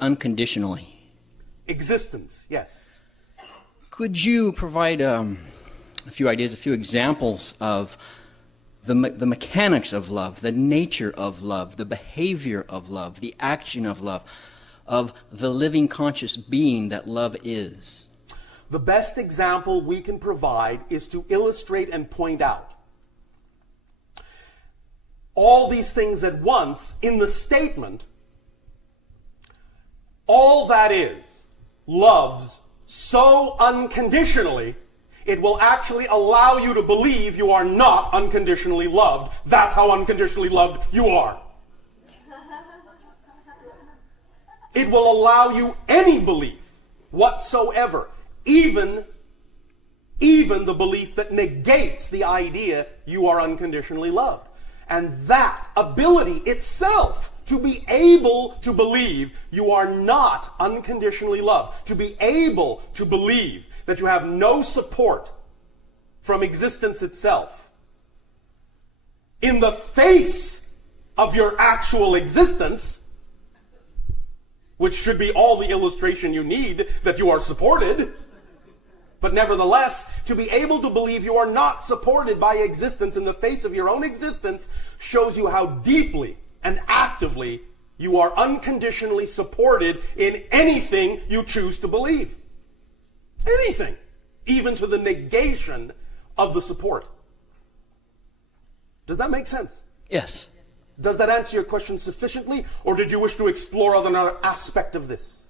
Unconditionally. Existence, yes. Could you provide a few ideas, a few examples of the mechanics of love, the nature of love, the behavior of love, the action of love, of the living conscious being that love is? The best example we can provide is to illustrate and point out all these things at once in the statement, all that is loves so unconditionally, it will actually allow you to believe you are not unconditionally loved. That's how unconditionally loved you are. It will allow you any belief whatsoever, even the belief that negates the idea you are unconditionally loved. And that ability itself, to be able to believe you are not unconditionally loved, to be able to believe that you have no support from existence itself, in the face of your actual existence, which should be all the illustration you need that you are supported, but nevertheless, to be able to believe you are not supported by existence in the face of your own existence shows you how deeply and actively you are unconditionally supported in anything you choose to believe. Anything, even to the negation of the support. Does that make sense? Yes. Does that answer your question sufficiently, or did you wish to explore another aspect of this?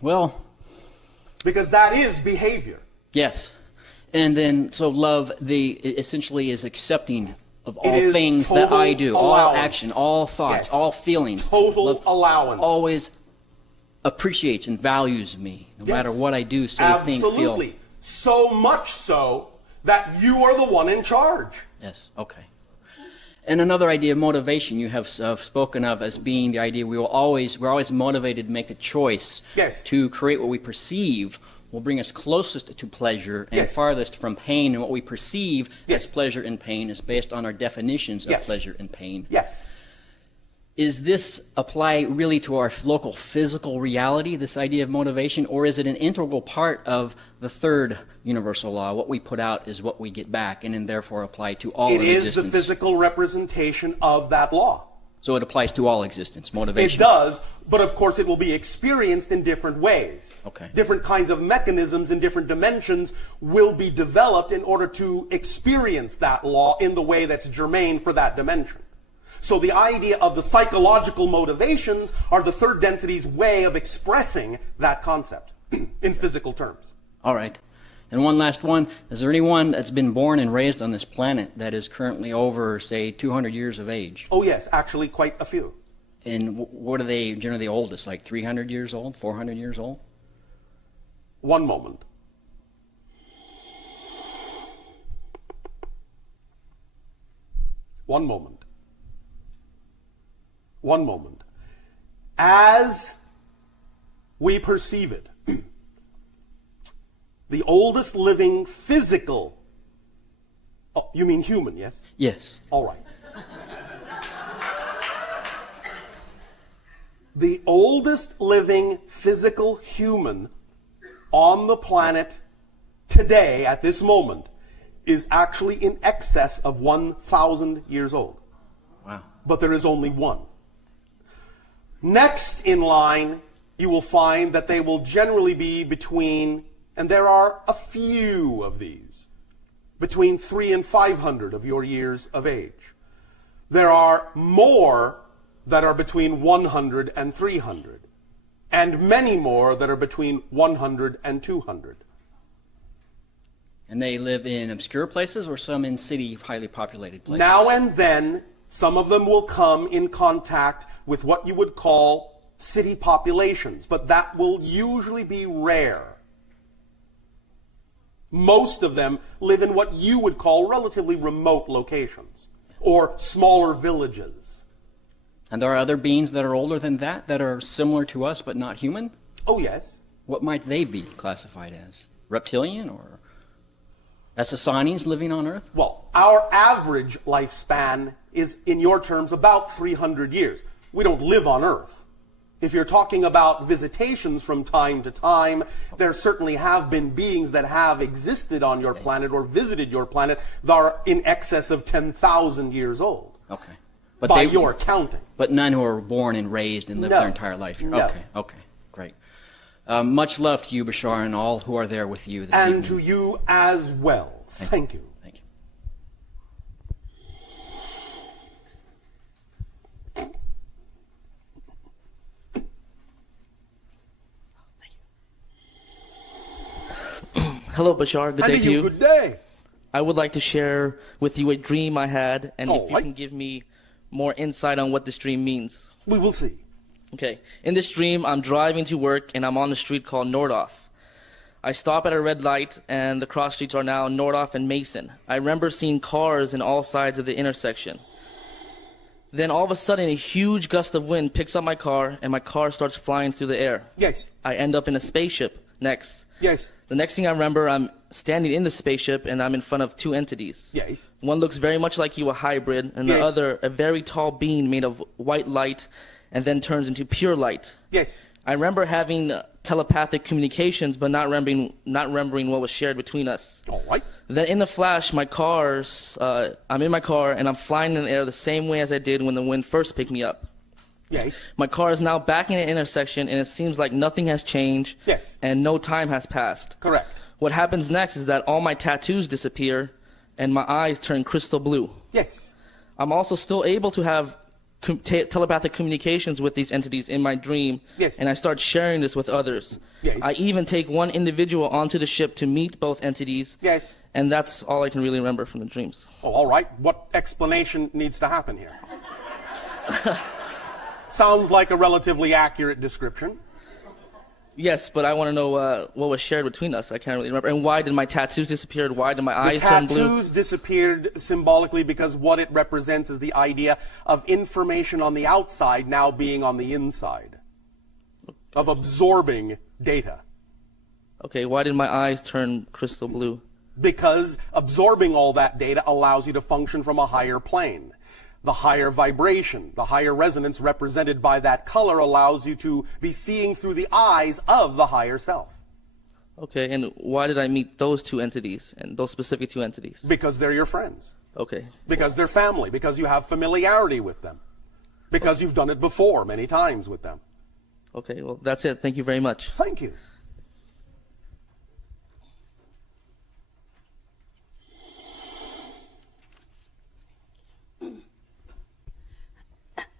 Well, because that is behavior. yes. And then, so love, essentially is accepting of all is things that I do, all allowance. action, all thoughts, Yes. all feelings. Total Love allowance. always appreciates and values me, no Yes. matter what I do, say, think, feel. Absolutely. So much so that you are the one in charge. Yes, okay. And another idea of motivation you have spoken of as being the idea we're always motivated to make a choice. Yes. To create what we perceive will bring us closest to pleasure and Yes. farthest from pain, and what we perceive Yes. as pleasure and pain is based on our definitions of Yes. pleasure and pain. Yes. Is this apply really to our local physical reality, this idea of motivation, or is it an integral part of the third universal law? What we put out is what we get back, and then therefore apply to all It of is existence. the physical representation of that law. So it applies to all existence, It motivation. does, but of course it will be experienced in different ways. Okay. Different kinds of mechanisms in different dimensions will be developed in order to experience that law in the way that's germane for that dimension. So the idea of the psychological motivations are the third density's way of expressing that concept in physical terms. All right. And one last one. Is there anyone that's been born and raised on this planet that is currently over, say, 200 years of age? Oh yes, actually quite a few. And what are they generally the oldest? Like 300 years old, 400 years old? One moment. One moment. One moment. As we perceive it, the oldest living physical, oh, you mean human, yes? Yes. All right. The oldest living physical human on the planet today, at this moment, is actually in excess of 1,000 years old. Wow. But there is only one. Next in line, you will find that they will generally be between, and there are a few of these, between 300 and 500 of your years of age. There are more that are between 100 and 300, and many more that are between 100 and 200. And they live in obscure places or some in city, highly populated places? Now and then, some of them will come in contact with what you would call city populations, but that will usually be rare. Most of them live in what you would call relatively remote locations, or smaller villages. And there are other beings that are older than that are similar to us but not human? Oh yes. What might they be classified as? Reptilian or Assassinians living on Earth? Well, our average lifespan is, in your terms, about 300 years. We don't live on Earth. If you're talking about visitations from time to time, there certainly have been beings that have existed on your planet or visited your planet that are in excess of 10,000 years old. Okay. But by your counting. But none who were born and raised and lived their entire life here. No. Okay, great. Much love to you, Bashar, and all who are there with you this And evening. to you as well. Thank you. Thank you. Hello, Bashar. Good day to you. Good day. I would like to share with you a dream I had, and if you right. can give me more insight on what this dream means. We will see. Okay. In this dream, I'm driving to work, and I'm on the street called Nordhoff. I stop at a red light, and the cross streets are now Nordhoff and Mason. I remember seeing cars in all sides of the intersection. Then all of a sudden, a huge gust of wind picks up my car, and my car starts flying through the air. Yes. I end up in a spaceship next. Yes. The next thing I remember, I'm standing in the spaceship, and I'm in front of two entities. Yes. One looks very much like you, a hybrid, and Yes. the other, a very tall being made of white light, and then turns into pure light. Yes. I remember having telepathic communications, but not remembering what was shared between us. All right. Then in the flash, I'm in my car, and I'm flying in the air the same way as I did when the wind first picked me up. Yes. My car is now back in an intersection, and it seems like nothing has changed, Yes. and no time has passed. Correct. What happens next is that all my tattoos disappear, and my eyes turn crystal blue. Yes. I'm also still able to have telepathic communications with these entities in my dream, Yes. and I start sharing this with others. Yes. I even take one individual onto the ship to meet both entities, Yes. and that's all I can really remember from the dreams. Oh, all right. What explanation needs to happen here? Sounds like a relatively accurate description. Yes, but I want to know what was shared between us. I can't really remember. And why did my tattoos disappear? Why did my eyes turn blue? Tattoos disappeared symbolically because what it represents is the idea of information on the outside now being on the inside, of absorbing data. Okay, why did my eyes turn crystal blue? Because absorbing all that data allows you to function from a higher plane. The higher vibration, the higher resonance represented by that color allows you to be seeing through the eyes of the higher self. Okay, and why did I meet those two entities, and those specific two entities? Because they're your friends. Okay. Because they're family. Because you have familiarity with them. Because you've done it before many times with them. Okay, well, that's it. Thank you very much. Thank you.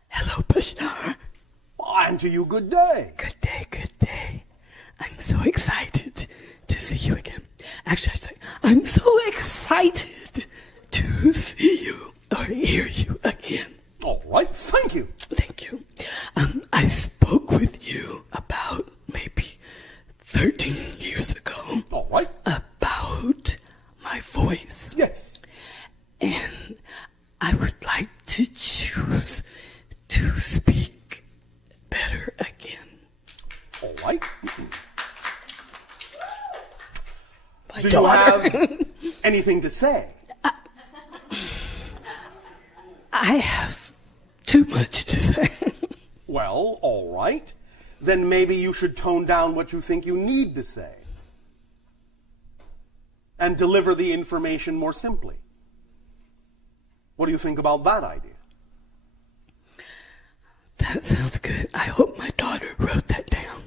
Hello, Bashar. And to you, good day. Good day, good day. I'm so excited to see you again. Actually, I say, I'm so excited to see you or hear you again. All right, thank you. Thank you. I spoke with you about maybe 13 years ago All right. about my voice. Yes. And I would like to choose to speak better again. All right. My Do daughter. you have anything to say? I have too much to say. Well, all right. Then maybe you should tone down what you think you need to say and deliver the information more simply. What do you think about that idea? That sounds good. I hope my daughter wrote that down.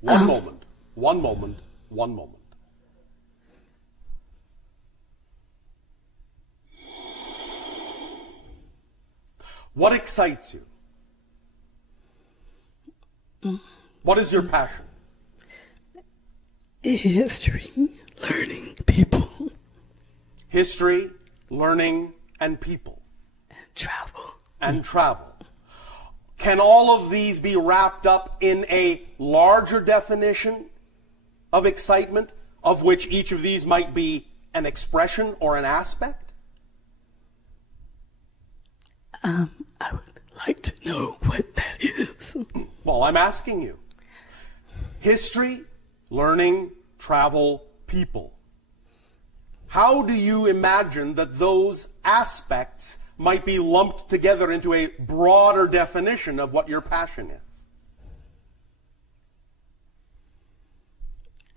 One moment. One moment. One moment. What excites you? What is your passion? History, learning, people, History, learning, and people. travel. And travel. Can all of these be wrapped up in a larger definition of excitement, of which each of these might be an expression or an aspect? I would like to know what that is. Well, I'm asking you. History, learning, travel, people. How do you imagine that those aspects might be lumped together into a broader definition of what your passion is?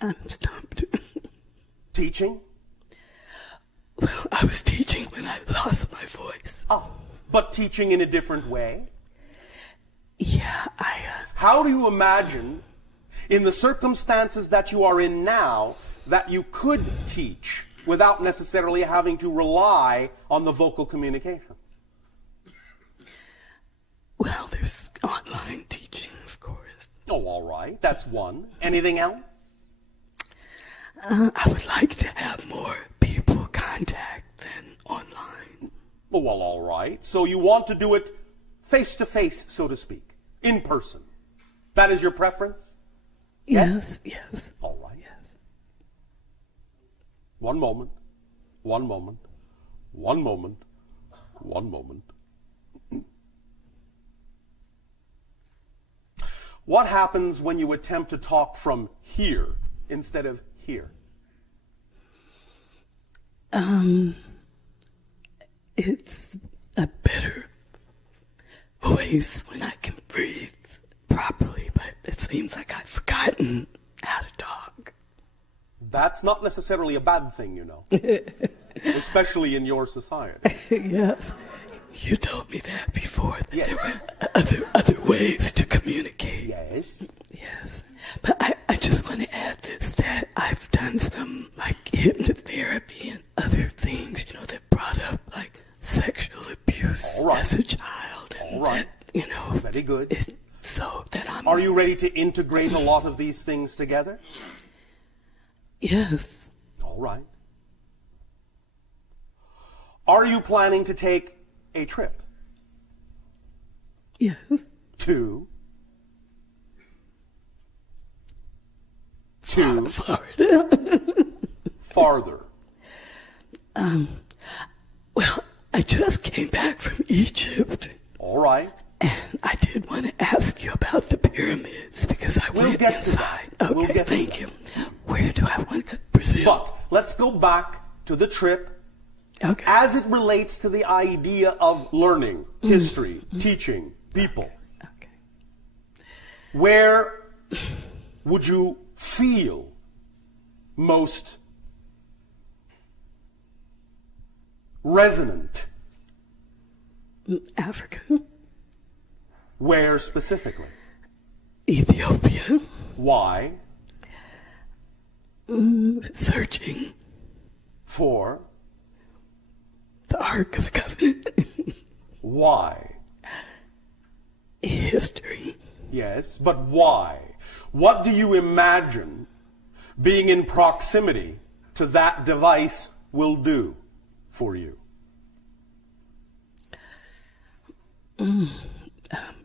I'm stumped. Teaching? Well, I was teaching when I lost my voice. Oh, but teaching in a different way? Yeah, How do you imagine, in the circumstances that you are in now, that you could teach without necessarily having to rely on the vocal communication? Well, there's online teaching, of course. Oh, all right. That's one. Anything else? I would like to have more people contact than online. Oh, well, all right. So you want to do it face-to-face, so to speak, in person. That is your preference? Yes. All right. Yes. One moment. What happens when you attempt to talk from here instead of here? It's a better voice when I can breathe properly, but it seems like I've forgotten how to talk. That's not necessarily a bad thing, you know, especially in your society. Yes. You told me that before, that Yes. there were other ways to communicate. Yes. Yes. But I just want to add this, that I've done some, like, hypnotherapy and other things, that brought up, like, sexual abuse All right. as a child. And All right. that, Very good. so that I'm... Are you ready to integrate a lot of these things together? Yes. All right. Are you planning to take a trip Yes. to Florida. farther? Well, I just came back from Egypt, All right. and I did want to ask you about the pyramids, because I We'll went get to inside. that. Okay, We'll get to thank that. you. Where do I want to go? Brazil. But let's go back to the trip Okay. as it relates to the idea of learning, history, teaching, people. Okay. Where would you feel most resonant? Africa. Where specifically? Ethiopia. Why? Searching For? the Ark of the Covenant. Why? History. Yes, but why? What do you imagine being in proximity to that device will do for you?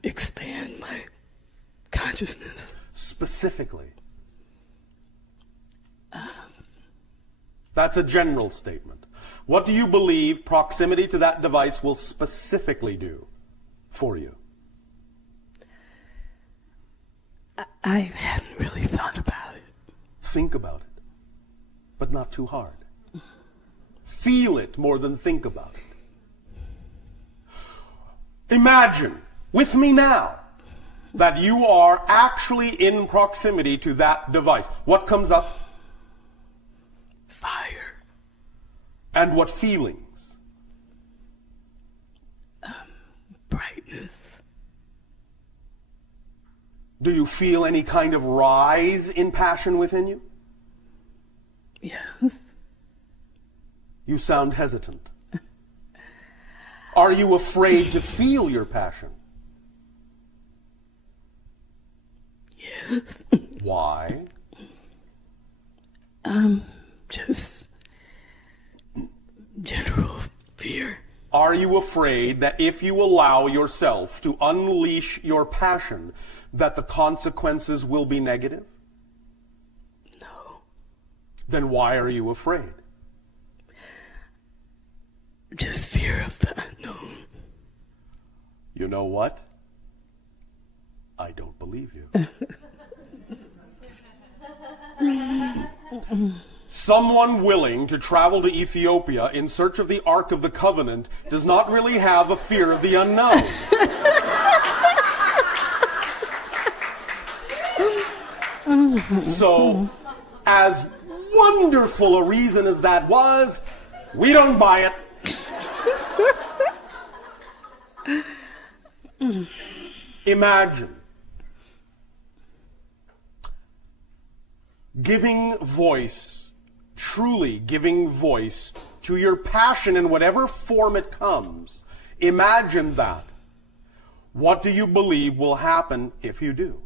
Expand my consciousness. Specifically. That's a general statement. What do you believe proximity to that device will specifically do for you? I hadn't really thought about it. Think about it, but not too hard. Feel it more than think about it. Imagine with me now that you are actually in proximity to that device. What comes up? Fire. And what feelings? Brightness. Do you feel any kind of rise in passion within you? Yes. You sound hesitant. Are you afraid to feel your passion? Yes. Why? Just general fear. Are you afraid that if you allow yourself to unleash your passion, that the consequences will be negative? No. Then why are you afraid? Just fear of the unknown. You know what? I don't believe you. Someone willing to travel to Ethiopia in search of the Ark of the Covenant does not really have a fear of the unknown. So, as wonderful a reason as that was, we don't buy it. Imagine giving voice, truly giving voice to your passion in whatever form it comes. Imagine that. What do you believe will happen if you do?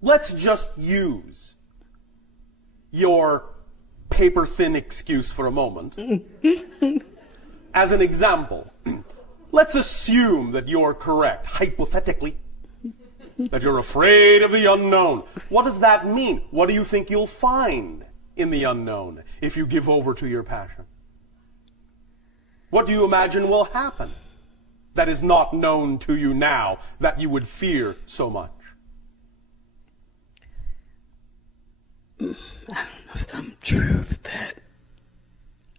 Let's just use your paper-thin excuse for a moment. As an example, let's assume that you're correct, hypothetically, that you're afraid of the unknown. What does that mean? What do you think you'll find in the unknown if you give over to your passion? What do you imagine will happen that is not known to you now that you would fear so much? I don't know, some truth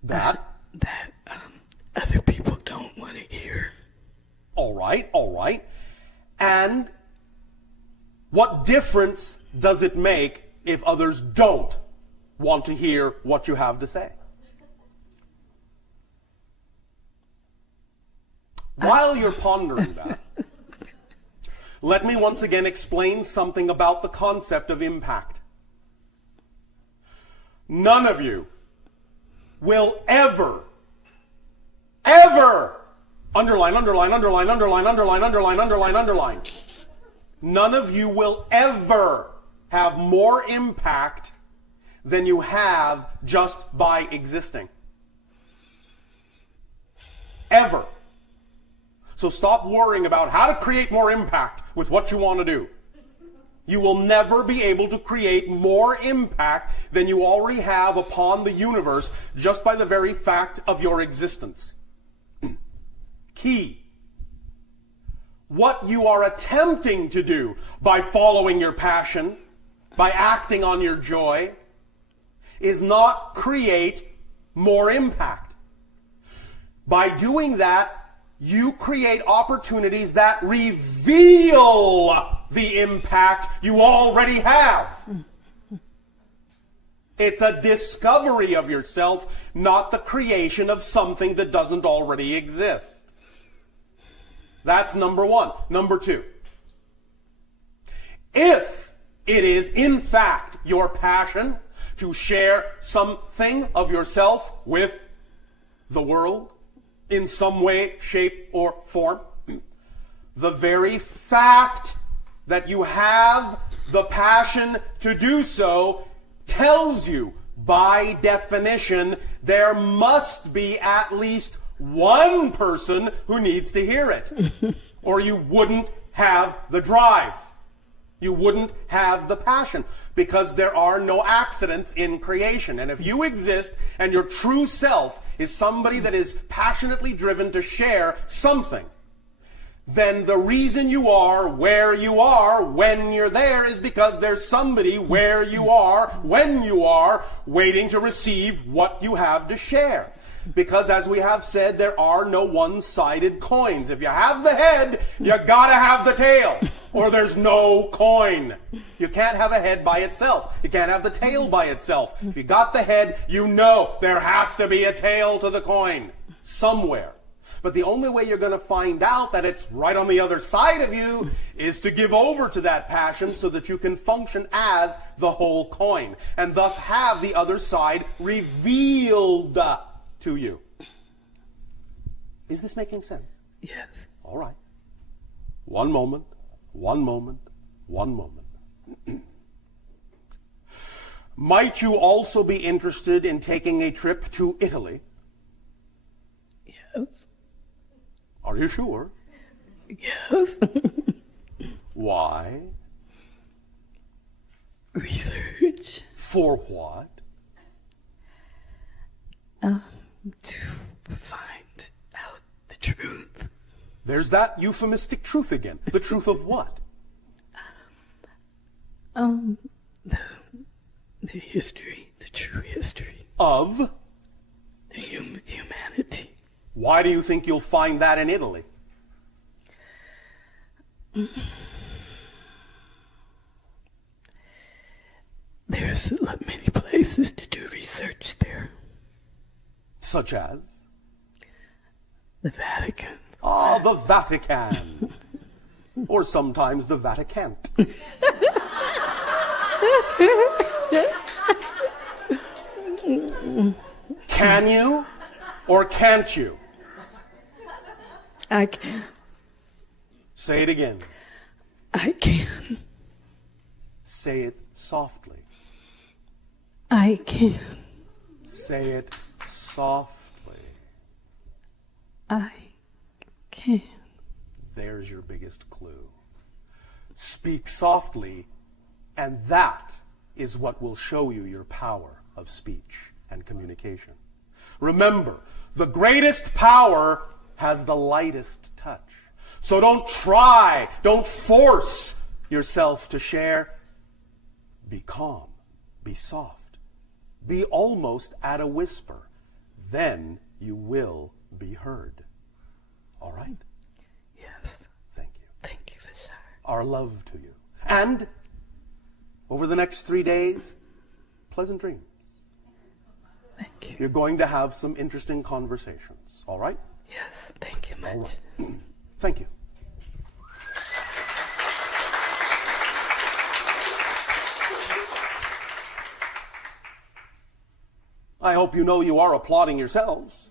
that other people don't want to hear. All right. And what difference does it make if others don't want to hear what you have to say? While you're pondering that, let me once again explain something about the concept of impact. None of you will ever, underline, none of you will ever have more impact than you have just by existing. Ever. So stop worrying about how to create more impact with what you want to do. You will never be able to create more impact than you already have upon the universe just by the very fact of your existence. Key. What you are attempting to do by following your passion, by acting on your joy, is not create more impact. By doing that, you create opportunities that reveal the impact you already have. It's a discovery of yourself, not the creation of something that doesn't already exist. That's number one. Number two, if it is in fact your passion to share something of yourself with the world, in some way, shape, or form, the very fact that you have the passion to do so tells you, by definition, there must be at least one person who needs to hear it. Or you wouldn't have the drive. You wouldn't have the passion. Because there are no accidents in creation. And if you exist and your true self is somebody that is passionately driven to share something, then the reason you are where you are when you're there is because there's somebody where you are when you are waiting to receive what you have to share. Because as we have said, there are no one-sided coins. If you have the head, you gotta have the tail, or there's no coin. You can't have a head by itself. You can't have the tail by itself. If you got the head, you know there has to be a tail to the coin somewhere. But the only way you're going to find out that it's right on the other side of you is to give over to that passion so that you can function as the whole coin, and thus have the other side revealed to you. Is this making sense? Yes. All right. One moment. Might you also be interested in taking a trip to Italy? Yes. Are you sure? Yes. Why? Research. For what? To find out the truth. There's that euphemistic truth again. The truth of what? The history, the true history. Of? The humanity. Why do you think you'll find that in Italy? there's many places to do research there. Such as? The Vatican. Ah, the Vatican. Or sometimes the Vaticant. Can you or can't you? I can. Say it again. I can. Say it softly. I can. Say it softly. I can. There's your biggest clue. Speak softly, and that is what will show you your power of speech and communication. Remember, the greatest power has the lightest touch. So don't try, don't force yourself to share. Be calm, be soft, be almost at a whisper. Then you will be heard. All right? Yes. Thank you. Thank you, Bashar. Our love to you. And over the next 3 days, pleasant dreams. Thank you. You're going to have some interesting conversations. All right? Yes, thank you much. Thank you. I hope you know you are applauding yourselves.